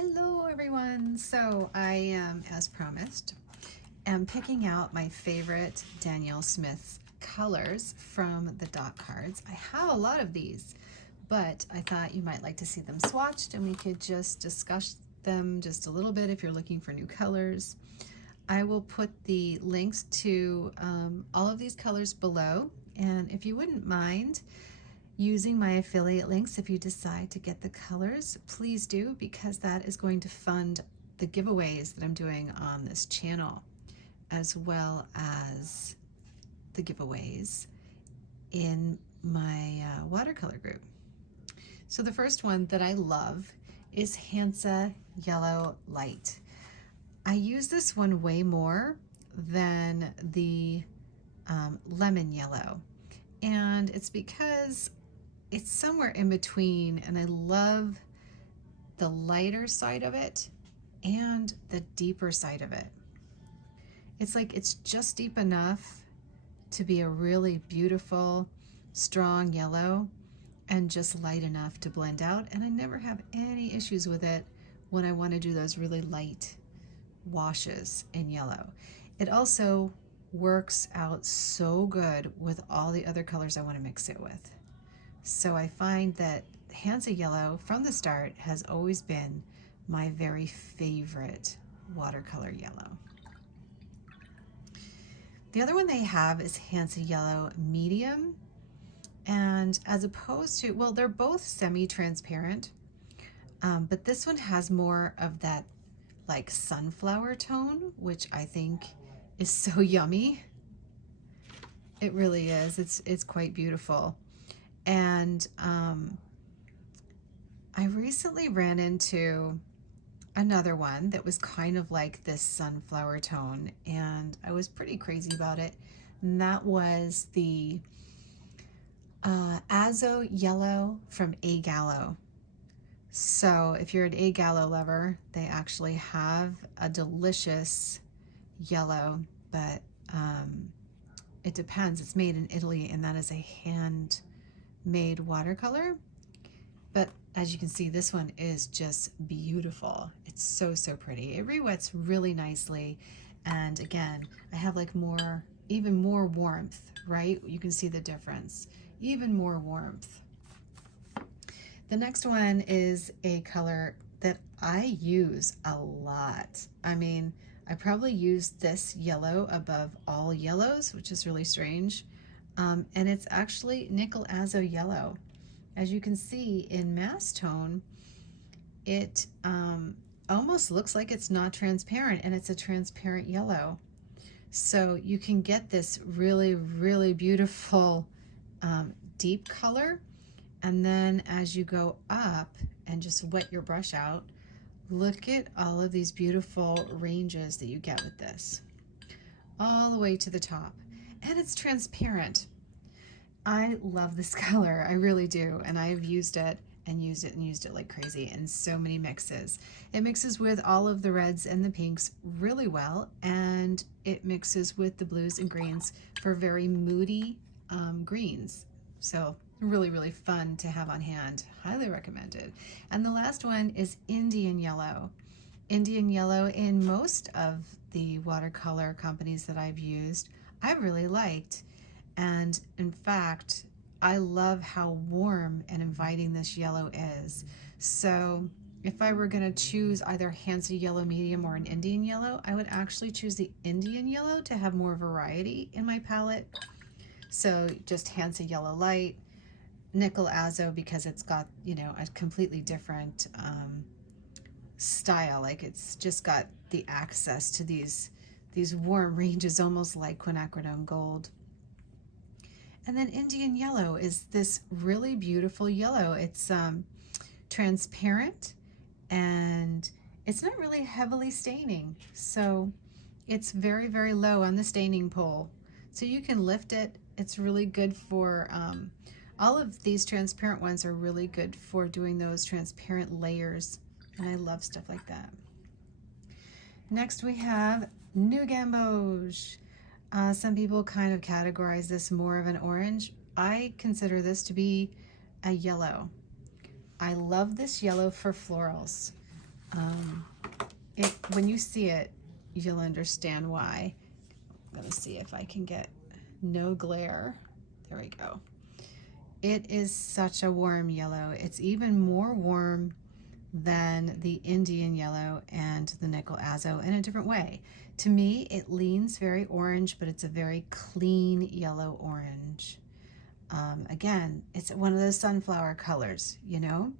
Hello everyone! So I am, as promised, am picking out my favorite Danielle Smith's colors from the dot cards. I have a lot of these, but I thought you might like to see them swatched and we could just discuss them just a little bit if you're looking for new colors. I will put the links to all of these colors below, and if you wouldn't mind using my affiliate links, if you decide to get the colors, please do, because that is going to fund the giveaways that I'm doing on this channel, as well as the giveaways in my watercolor group. So the first one that I love is Hansa Yellow Light. I use this one way more than the lemon yellow, and it's because it's somewhere in between, and I love the lighter side of it and the deeper side of it. It's like it's just deep enough to be a really beautiful, strong yellow and just light enough to blend out, and I never have any issues with it when I want to do those really light washes in yellow. It also works out so good with all the other colors I want to mix it with. So I find that Hansa Yellow from the start has always been my very favorite watercolor yellow. The other one they have is Hansa Yellow Medium, and as opposed to, well, they're both semi-transparent, but this one has more of that like sunflower tone, which I think is so yummy. It really is. It's quite beautiful. And I recently ran into another one that was kind of like this sunflower tone, and I was pretty crazy about it. And that was the Hansa Yellow from A Gallo. So if you're an A Gallo lover, they actually have a delicious yellow, but it depends. It's made in Italy, and that is a handmade watercolor. But as you can see, this one is just beautiful. It's so pretty. It re-wets really nicely, and again, I have like even more warmth, right? You can see the difference, even more warmth. The next one is a color that I use a lot. I mean, I probably use this yellow above all yellows, which is really strange. And it's actually Nickel Azo Yellow. As you can see in mass tone, it almost looks like it's not transparent, and it's a transparent yellow. So you can get this really beautiful deep color, and then as you go up and just wet your brush out, look at all of these beautiful ranges that you get with this, all the way to the top. And it's transparent. I love this color, I really do, and I've used it and used it and used it like crazy in so many mixes. It mixes with all of the reds and the pinks really well, and it mixes with the blues and greens for very moody greens. So really fun to have on hand, highly recommended. And the last one is Indian Yellow. Indian Yellow, in most of the watercolor companies that I've used, I really liked. And in fact, I love how warm and inviting this yellow is. So if I were gonna choose either Hansa Yellow Medium or an Indian Yellow, I would actually choose the Indian Yellow to have more variety in my palette. So just Hansa Yellow Light, Nickel Azo, because it's got, you know, a completely different style. Like it's just got the access to these warm ranges, almost like Quinacridone Gold. And then Indian Yellow is this really beautiful yellow. It's transparent, and it's not really heavily staining. So it's very low on the staining pole. So you can lift it. It's really good for, all of these transparent ones are really good for doing those transparent layers. And I love stuff like that. Next we have New Gamboge. Some people kind of categorize this more of an orange. I consider this to be a yellow. I love this yellow for florals. When you see it, you'll understand why. I'm going to see if I can get no glare. There we go. It is such a warm yellow. It's even more warm than the Indian yellow and the nickel azo in a different way. To me, it leans very orange, but it's a very clean yellow orange. Again, it's one of those sunflower colors, you know?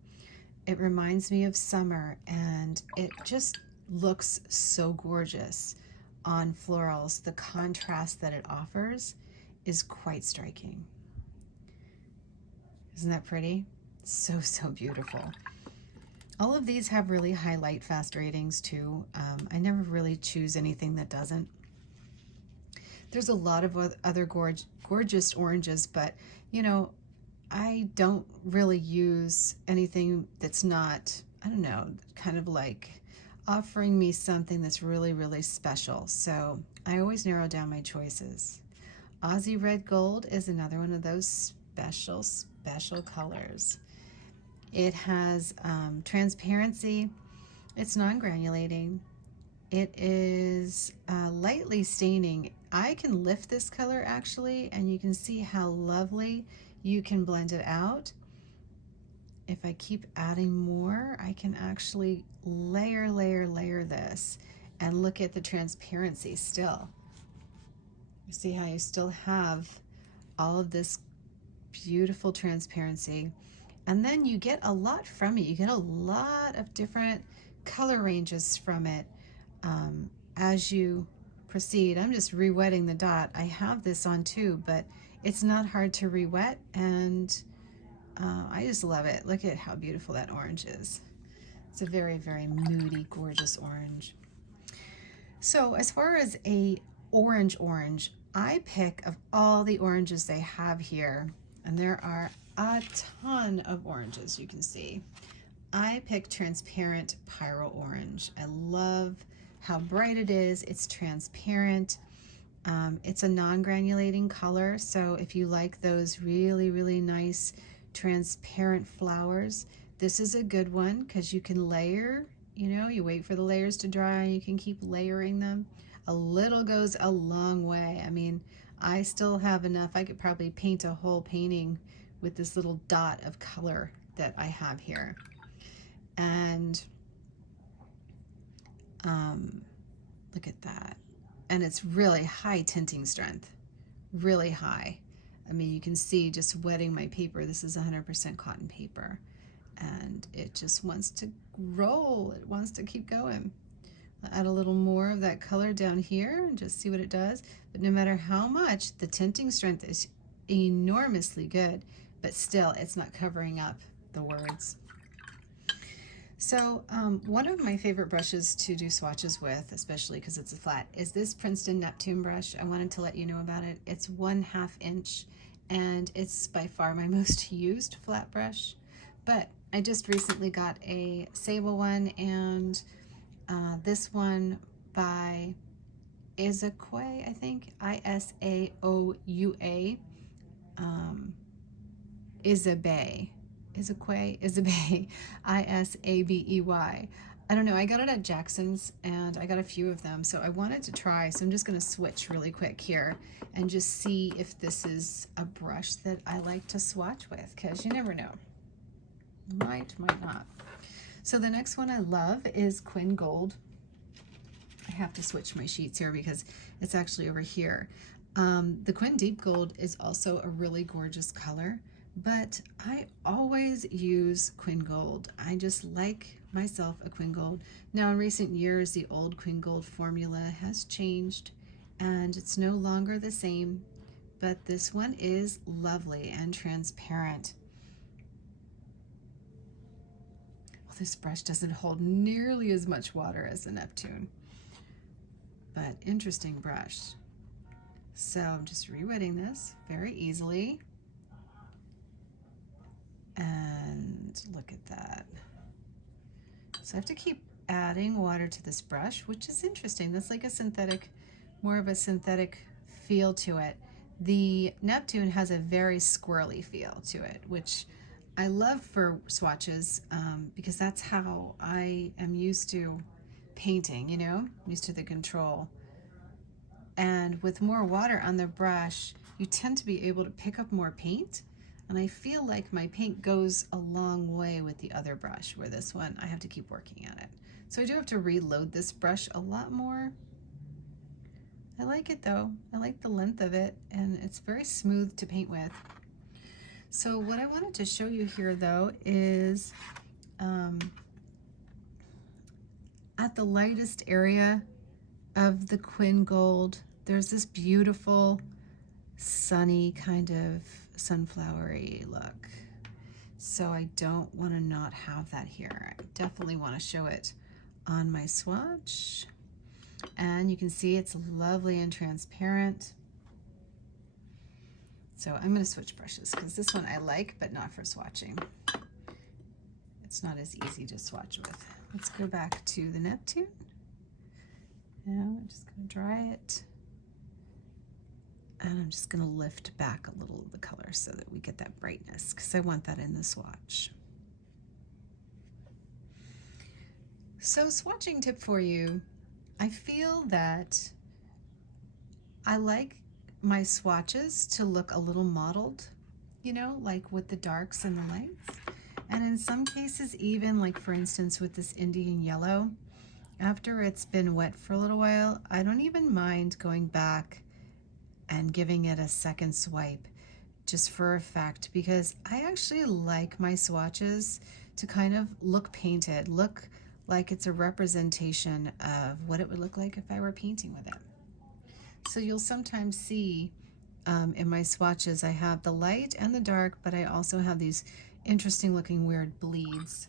It reminds me of summer, and it just looks so gorgeous on florals. The contrast that it offers is quite striking. Isn't that pretty? So, so beautiful. All of these have really high light fast ratings too. I never really choose anything that doesn't. There's a lot of other gorgeous oranges, but you know, I don't really use anything that's not, I don't know, kind of like offering me something that's really, really special. So I always narrow down my choices. Aussie Red Gold is another one of those special colors. It has transparency. It's non-granulating. It is lightly staining. I can lift this color actually, and you can see how lovely you can blend it out. If I keep adding more, I can actually layer this and look at the transparency still. You see how you still have all of this beautiful transparency, and then you get a lot from it. You get a lot of different color ranges from it as you proceed. I'm just re-wetting the dot. I have this on too, but it's not hard to re-wet, and I just love it. Look at how beautiful that orange is. It's a very, very moody, gorgeous orange. So as far as a orange, I pick of all the oranges they have here, and there are a ton of oranges, you can see. I pick transparent Pyro orange. I love how bright it is. It's transparent. It's a non-granulating color, so if you like those really, really nice transparent flowers, this is a good one because you can layer, you know, you wait for the layers to dry and you can keep layering them. A little goes a long way. I mean, I still have enough. I could probably paint a whole painting with this little dot of color that I have here. And look at that. And it's really high tinting strength, really high. I mean, you can see just wetting my paper. This is 100% cotton paper, and it just wants to roll. It wants to keep going. I'll add a little more of that color down here and just see what it does. But no matter how much, the tinting strength is enormously good, but still it's not covering up the words. So one of my favorite brushes to do swatches with, especially because it's a flat, is this Princeton Neptune brush. I wanted to let you know about it. It's 1/2 inch, and it's by far my most used flat brush. But I just recently got a sable one, and this one by Isaoua, I think, Isaoua, Isabey. Isabey, I-S-A-B-E-Y. I don't know, I got it at Jackson's and I got a few of them, so I wanted to try, so I'm just going to switch really quick here and just see if this is a brush that I like to swatch with, because you never know. Might not. So the next one I love is Quin Gold. I have to switch my sheets here because it's actually over here. The Quin Deep Gold is also a really gorgeous color, but I always use Quin Gold. I just like myself a Quin Gold. Now in recent years, the old Quin Gold formula has changed and it's no longer the same, but this one is lovely and transparent. Well, this brush doesn't hold nearly as much water as the Neptune, but interesting brush. So I'm just re-wetting this very easily. And look at that. So I have to keep adding water to this brush, which is interesting. That's like a synthetic, more of a synthetic feel to it. The Neptune has a very squirrely feel to it, which I love for swatches because that's how I am used to painting, you know, used to the control. And with more water on the brush, you tend to be able to pick up more paint. And I feel like my paint goes a long way with the other brush, where this one, I have to keep working at it. So I do have to reload this brush a lot more. I like it though. I like the length of it, and it's very smooth to paint with. So what I wanted to show you here though is at the lightest area of the Quin Gold, there's this beautiful sunny kind of sunflowery look. So I don't want to not have that here. I definitely want to show it on my swatch. And you can see it's lovely and transparent. So I'm going to switch brushes because this one I like, but not for swatching. It's not as easy to swatch with. Let's go back to the Neptune. Now I'm just going to dry it. And I'm just going to lift back a little of the color so that we get that brightness, because I want that in the swatch. So swatching tip for you, I feel that I like my swatches to look a little mottled, you know, like with the darks and the lights. And in some cases, even like for instance with this Indian yellow, after it's been wet for a little while, I don't even mind going back and giving it a second swipe just for effect, because I actually like my swatches to kind of look painted, look like it's a representation of what it would look like if I were painting with it. So you'll sometimes see in my swatches I have the light and the dark, but I also have these interesting looking weird bleeds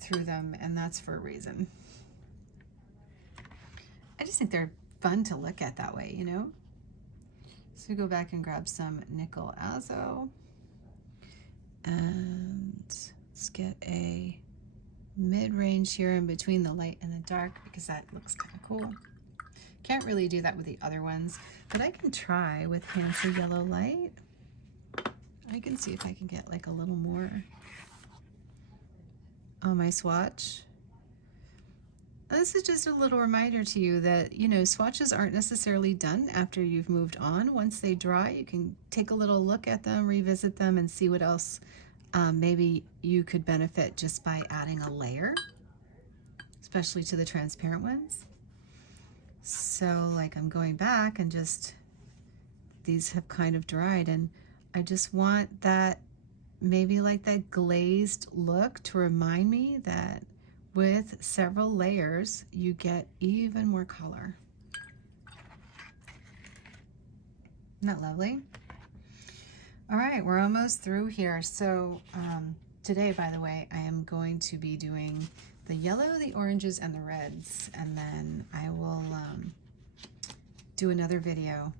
through them, and that's for a reason. I just think they're fun to look at that way, you know? So go back and grab some nickel azo, and let's get a mid-range here in between the light and the dark, because that looks kind of cool. Can't really do that with the other ones, but I can try with Hansa Yellow Light. I can see if I can get like a little more on my swatch. This is just a little reminder to you that, you know, swatches aren't necessarily done after you've moved on. Once they dry, you can take a little look at them, revisit them, and see what else maybe you could benefit just by adding a layer, especially to the transparent ones. So like I'm going back and just, these have kind of dried, and I just want that, maybe like that glazed look to remind me that with several layers, you get even more color. Isn't that lovely? All right, we're almost through here. So today, by the way, I am going to be doing the yellow, the oranges, and the reds, and then I will do another video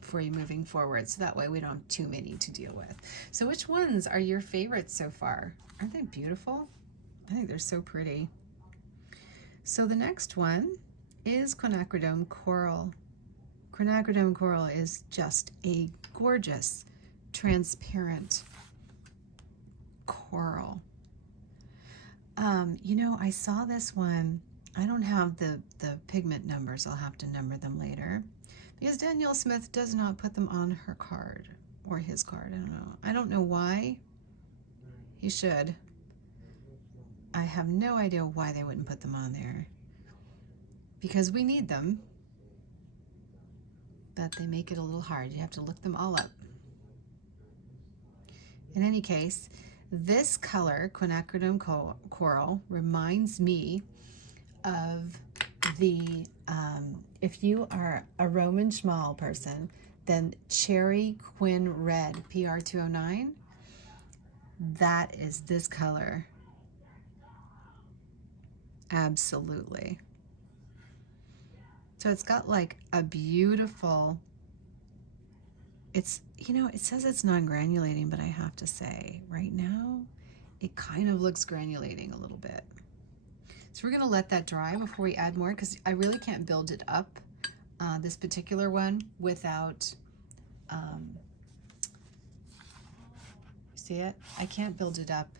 for you moving forward, so that way we don't have too many to deal with. So which ones are your favorites so far? Aren't they beautiful? I think they're so pretty. So the next one is Quinacridone Coral. Quinacridone Coral is just a gorgeous, transparent coral. You know, I saw this one. I don't have the pigment numbers. I'll have to number them later, because Danielle Smith does not put them on her card, or his card. I don't know. I don't know why. He should. I have no idea why they wouldn't put them on there, because we need them, but they make it a little hard. You have to look them all up. In any case, this color, Quinacridone Coral, reminds me of the, if you are a Roman Schmal person, then Cherry Quin Red, PR209, that is this color. Absolutely. So it's got like a beautiful, it's, you know, it says it's non-granulating, but I have to say right now it kind of looks granulating a little bit. So we're going to let that dry before we add more, because I really can't build it up, this particular one, without See it? I can't build it up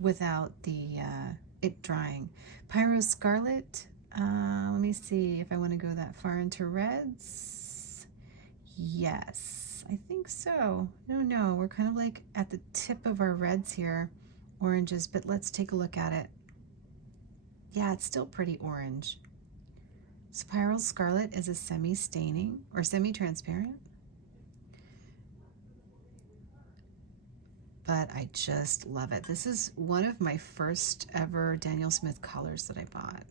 without the it drying. Pyro Scarlet. Let me see if I want to go that far into reds. Yes, I think so. No, we're kind of like at the tip of our reds here, oranges, but let's take a look at it. Yeah, it's still pretty orange. Spiral Scarlet is a semi-staining or semi-transparent. But I just love it. This is one of my first ever Daniel Smith colors that I bought.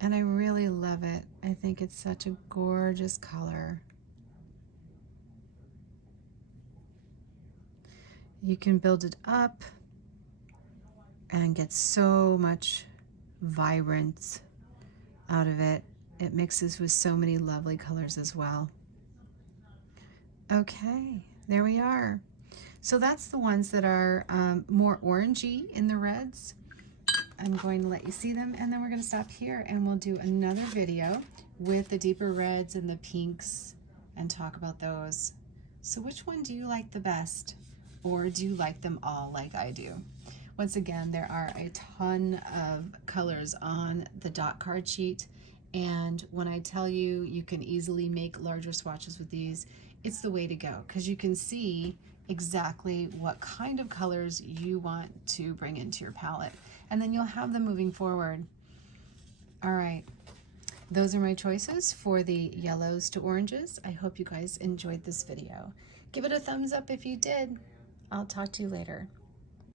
And I really love it. I think it's such a gorgeous color. You can build it up and get so much vibrance out of it. It mixes with so many lovely colors as well. Okay, there we are. So that's the ones that are more orangey in the reds. I'm going to let you see them, and then we're going to stop here and we'll do another video with the deeper reds and the pinks and talk about those. So which one do you like the best, or do you like them all like I do? Once again, there are a ton of colors on the dot card sheet, and when I tell you you can easily make larger swatches with these, it's the way to go, because you can see exactly what kind of colors you want to bring into your palette, and then you'll have them moving forward. All right, those are my choices for the yellows to oranges. I hope you guys enjoyed this video. Give it a thumbs up if you did. I'll talk to you later.